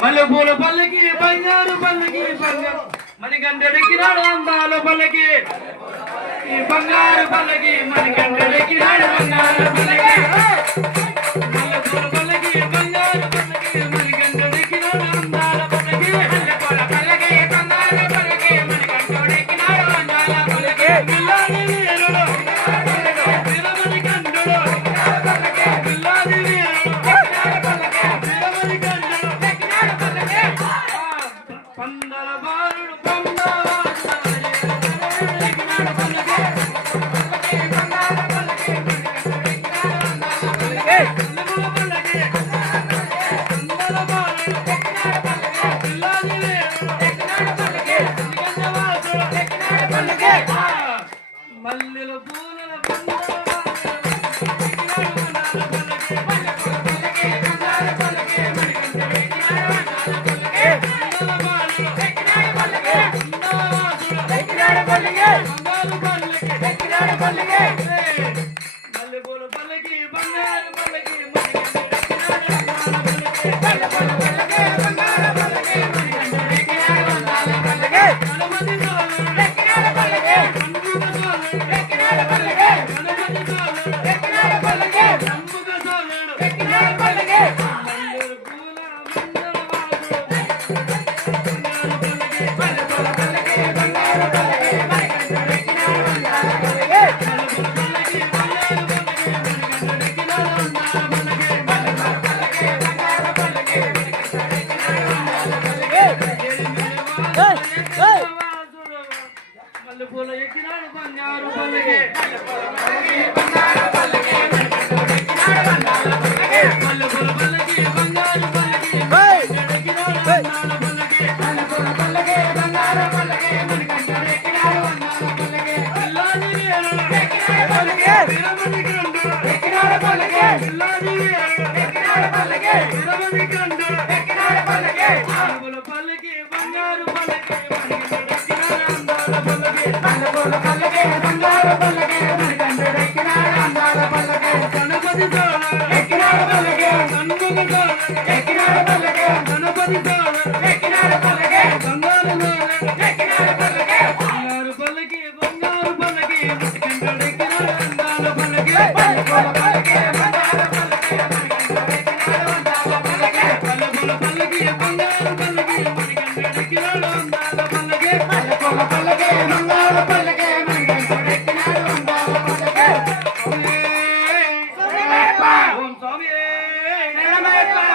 మల్లెపూల పల్లకి బంగారు పల్లకి బంగారు మణికంఠెక్కినాడు అందాల పల్లకి ఈ బంగారు పల్లకి మణికంఠెక్కినాడు బంగారు పల్లకి మల్లెపూల పల్లకి బంగారు పల్లకి మణికంఠెక్కినాడు అందాల పల్లకి మల్లెపూల పల్లకి బంగారు పల్లకి మణికంఠెక్కినాడు అందాల పల్లకి పిల్లాది వీరుడు వీరమణి కంఠుడు పిల్లాది వీరుడు వీరమణి కంఠుడు పందల బాలుడు మల్లెల పూల మల్లెపూల పల్లకి బంగారు పల్లకి మల్లెపూల ఎక్కినాడు బంగారు పల్లకి మల్లెపూల పల్లకి బంగారు పల్లకి మల్లెపూల పల్లకి బంగారు పల్లకి మణికంఠెక్కినాడు అందాల పల్లకి పిల్లాది వీరుడు వీరమణి కంఠుడు పిల్లాది వీరుడు వీరమణి కంఠుడు మల్లెపూల పల్లకి బంగారు పల్లకి మల్లెపూల పల్లకి బంగారు పల్లకి మణికంఠెక్కినాడు అందాల పల్లకి గణపతి ఎక్కినాడు పల్లకి గణపతి